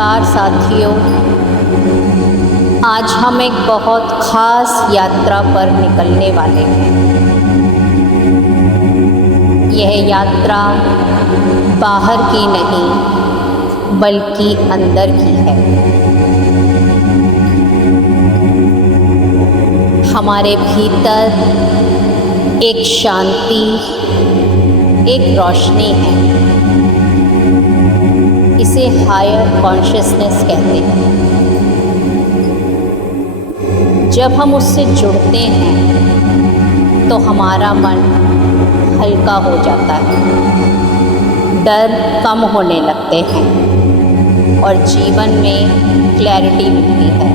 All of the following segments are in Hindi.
नमस्कार साथियों, आज हम एक बहुत ख़ास यात्रा पर निकलने वाले हैं। यह यात्रा बाहर की नहीं बल्कि अंदर की है। हमारे भीतर एक शांति, एक रोशनी है। इसे हायर कॉन्शियसनेस कहते हैं। जब हम उससे जुड़ते हैं तो हमारा मन हल्का हो जाता है, डर कम होने लगते हैं और जीवन में क्लैरिटी मिलती है।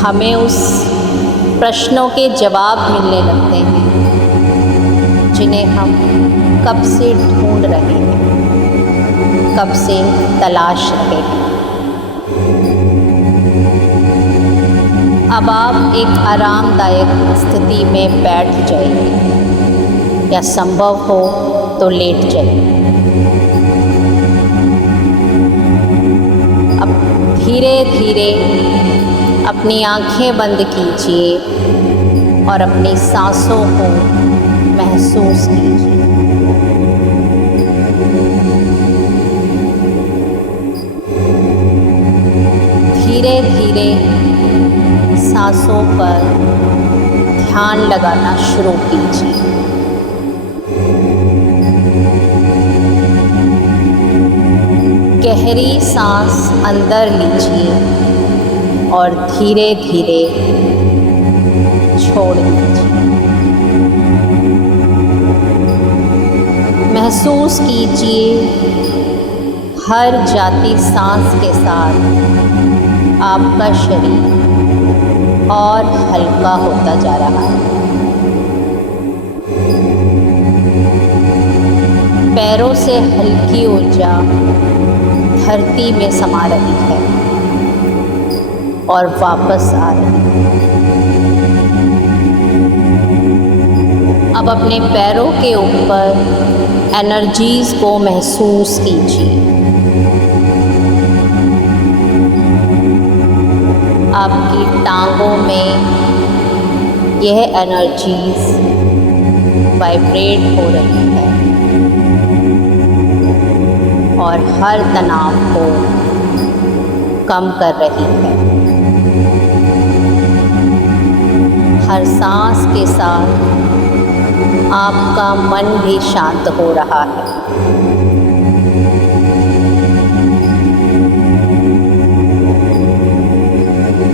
हमें उस प्रश्नों के जवाब मिलने लगते हैं जिन्हें हम कब से ढूंढ रहे हैं, कब से तलाश रहे हैं। अब आप एक आरामदायक स्थिति में बैठ जाइए या संभव हो तो लेट जाइए। अब धीरे धीरे अपनी आंखें बंद कीजिए और अपनी सांसों को महसूस कीजिए। धीरे धीरे सांसों पर ध्यान लगाना शुरू कीजिए। गहरी सांस अंदर लीजिए और धीरे धीरे छोड़ दीजिए। महसूस कीजिए हर जाती सांस के साथ आपका शरीर और हल्का होता जा रहा है। पैरों से हल्की ऊर्जा धरती में समा रही है और वापस आ रही है। अब अपने पैरों के ऊपर एनर्जीज़ को महसूस कीजिए। आपकी टांगों में यह एनर्जीज़ वाइब्रेट हो रही है और हर तनाव को कम कर रही है। हर सांस के साथ आपका मन भी शांत हो रहा है।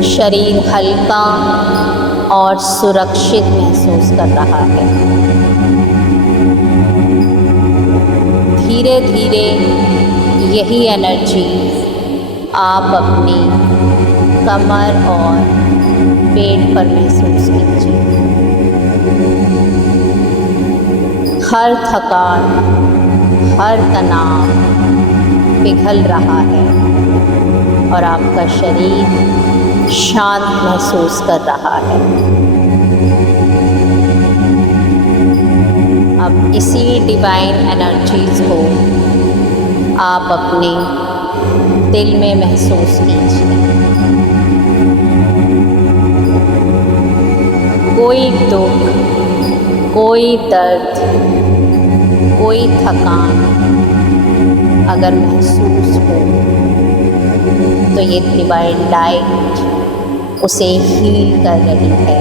शरीर हल्का और सुरक्षित महसूस कर रहा है। धीरे धीरे यही एनर्जी आप अपनी कमर और पेट पर महसूस कीजिए। हर थकान, हर तनाव पिघल रहा है और आपका शरीर शांत महसूस कर रहा है। अब इसी डिवाइन एनर्जीज़ को आप अपने दिल में महसूस कीजिए। कोई दुख, कोई दर्द, कोई थकान अगर महसूस हो तो ये डिवाइन लाइट उसे हील कर रही है।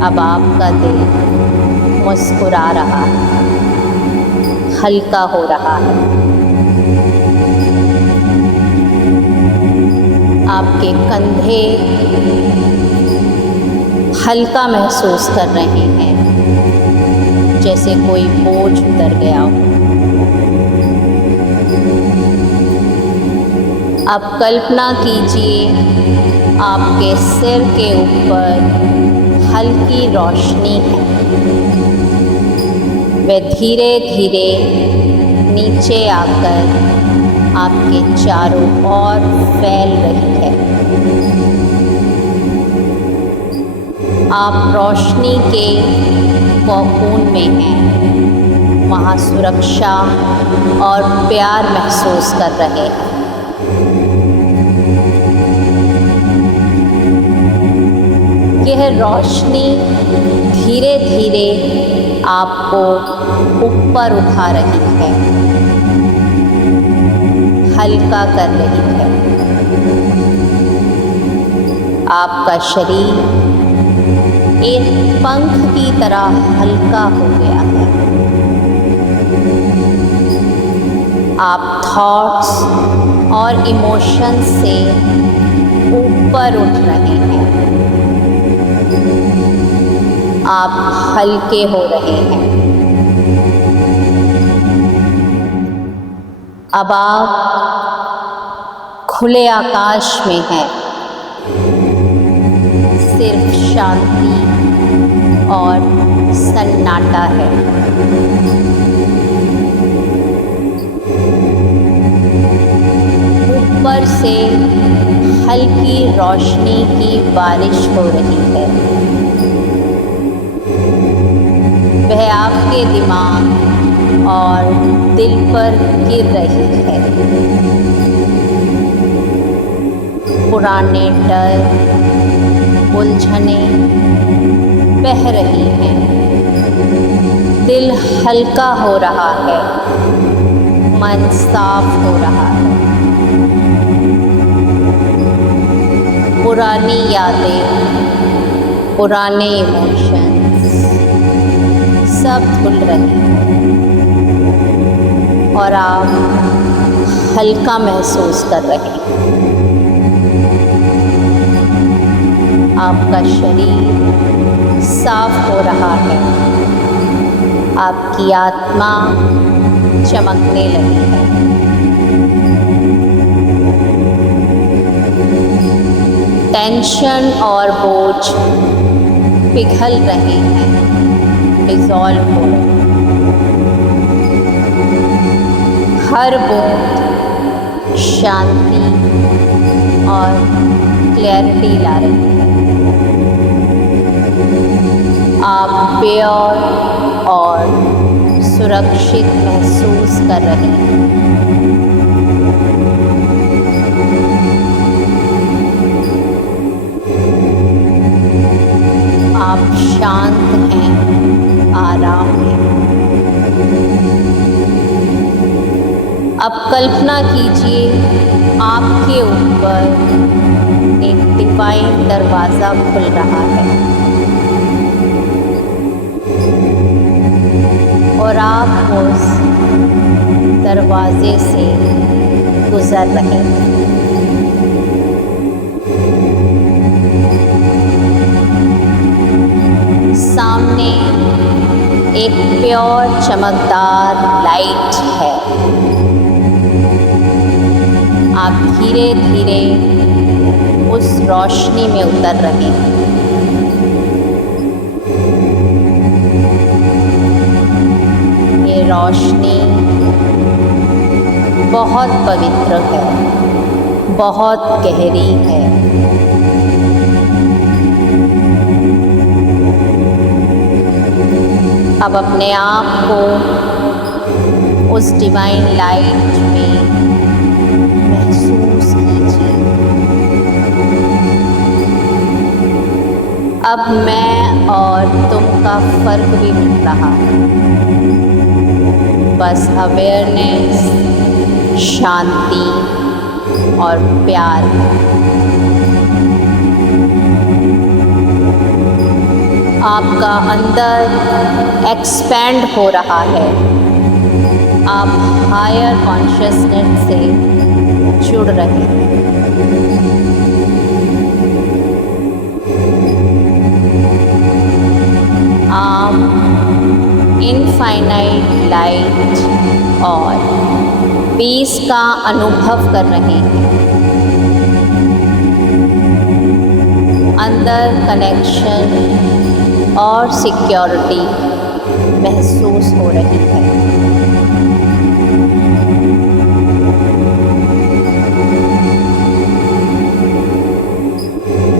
अब आपका दिल मुस्कुरा रहा है, हल्का हो रहा है। आपके कंधे हल्का महसूस कर रहे हैं, जैसे कोई बोझ उतर गया हो। अब कल्पना कीजिए आपके सिर के ऊपर हल्की रोशनी है। वह धीरे धीरे नीचे आकर आपके चारों ओर फैल रही है। आप रोशनी के कोकून में हैं वहाँ सुरक्षा और प्यार महसूस कर रहे हैं। यह रोशनी धीरे धीरे आपको ऊपर उठा रही है, हल्का कर रही है। आपका शरीर एक पंख की तरह हल्का हो गया है। आप थॉट्स और इमोशंस से ऊपर उठ रहे हैं। आप हल्के हो रहे हैं। अब आप खुले आकाश में हैं। सिर्फ शांति और सन्नाटा है। ऊपर से हल्की रोशनी की बारिश हो रही है। वह आपके दिमाग और दिल पर गिर रही है। पुराने डर, उलझने बह रही हैं। दिल हल्का हो रहा है, मन साफ हो रहा है। पुरानी यादें, पुराने इमोशंस सब धुल रहे हैं और आप हल्का महसूस कर रहे हैं। आपका शरीर साफ हो रहा है। आपकी आत्मा चमकने लगी है। टेंशन और बोझ पिघल रहे हैं, डिसॉल्व हो रहे हैं। हर बूंद शांति और क्लैरिटी ला रही है। आप प्योर और सुरक्षित महसूस कर रहे हैं। आप शांत हैं, आराम हैं। अब कल्पना कीजिए आपके ऊपर एक डिवाइन दरवाज़ा खुल रहा है और आप उस दरवाजे से गुजर रहे हैं। सामने एक प्योर चमकदार लाइट है। आप धीरे धीरे उस रोशनी में उतर रहे हैं। ये रोशनी बहुत पवित्र है, बहुत गहरी है। अब अपने आप को उस डिवाइन लाइट में महसूस कीजिए। अब मैं और तुम का फर्क भी मिट रहा है। बस अवेयरनेस, शांति और प्यार। आपका अंदर एक्सपैंड हो रहा है। आप हायर कॉन्शियसनेस से जुड़ रहे हैं। आप इनफाइनाइट लाइट और पीस का अनुभव कर रहे हैं। अंदर कनेक्शन और सिक्योरिटी महसूस हो रही है।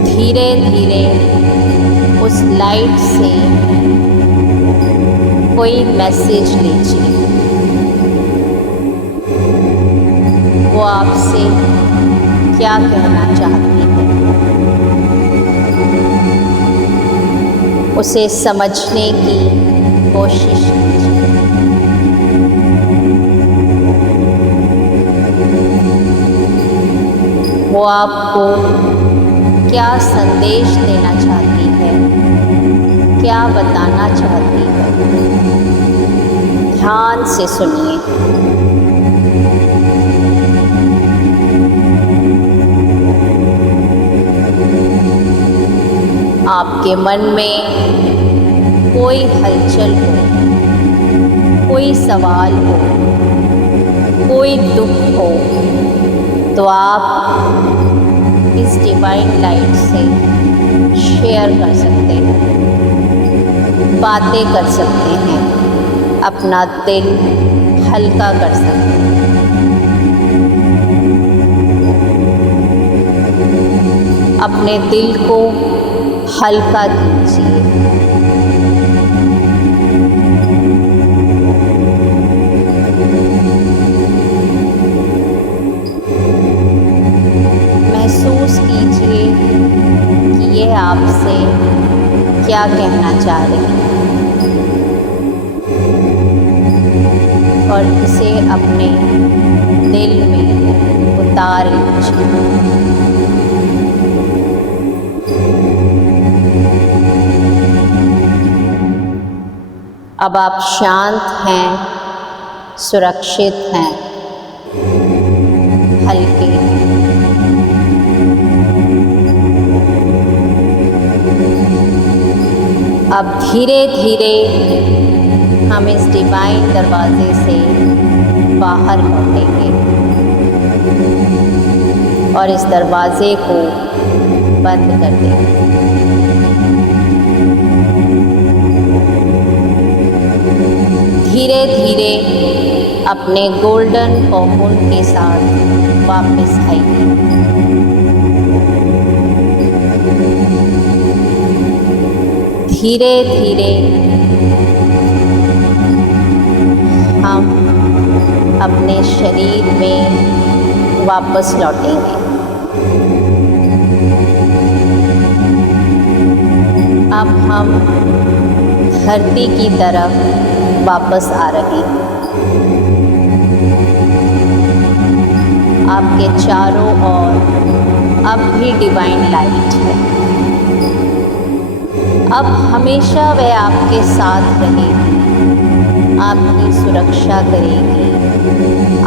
धीरे धीरे उस लाइट से कोई मैसेज लीजिए। वो आपसे क्या कहना चाहती है, उसे समझने की कोशिश कीजिए। वो आपको क्या संदेश देना चाहती है, क्या बताना चाहती है, ध्यान से सुनिए। आपके मन में कोई हलचल हो, कोई सवाल हो, कोई दुख हो, तो आप इस डिवाइन लाइट से शेयर कर सकते हैं, बातें कर सकते हैं, अपना दिल हल्का कर सकते हैं। अपने दिल को हल्का कीजिए। महसूस कीजिए कि ये आपसे क्या कहना चाह रही है और इसे अपने दिल में उतार लीजिए। अब आप शांत हैं, सुरक्षित हैं, हल्के। अब धीरे धीरे हम इस डिवाइन दरवाजे से बाहर लौटेंगे और इस दरवाजे को बंद कर देंगे। धीरे धीरे अपने गोल्डन कोकून के साथ वापस आइए। धीरे धीरे हम अपने शरीर में वापस लौटेंगे। अब हम धरती की तरफ वापस आ रहे हैं। आपके चारों ओर अब भी डिवाइन लाइट है। अब हमेशा वह आपके साथ रहेगी, आपकी सुरक्षा करेगी,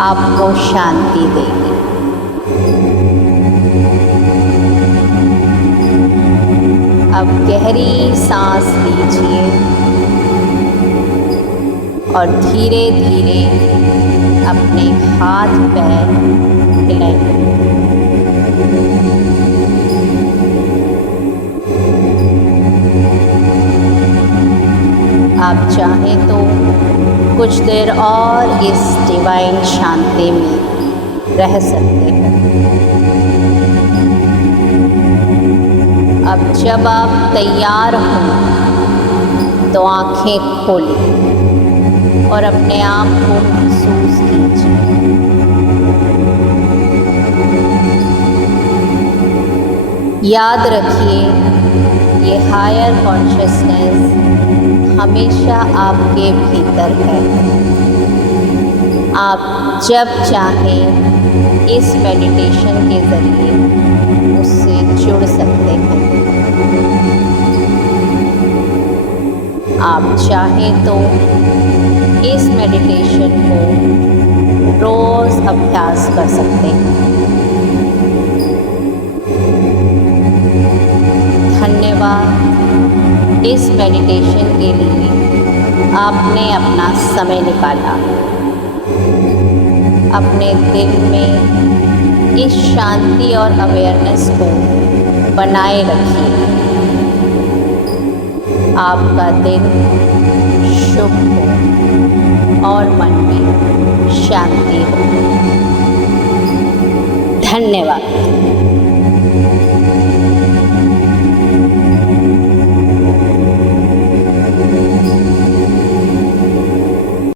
आपको शांति देगी। अब गहरी सांस लीजिए और धीरे धीरे अपने हाथ पैर हिलाइए। आप चाहें तो कुछ देर और इस डिवाइन शांति में रह सकते हैं। अब जब आप तैयार हों तो आंखें खोलें और अपने आप को महसूस कीजिए। याद रखिए, ये हायर कॉन्शियसनेस हमेशा आपके भीतर है। आप जब चाहें इस मेडिटेशन के ज़रिए उससे जुड़ सकते हैं। आप चाहें तो इस मेडिटेशन को रोज़ अभ्यास कर सकते हैं। धन्यवाद इस मेडिटेशन के लिए आपने अपना समय निकाला। अपने दिल में इस शांति और अवेयरनेस को बनाए रखिए। आपका दिन शुभ हो और मन में शांति हो। धन्यवाद।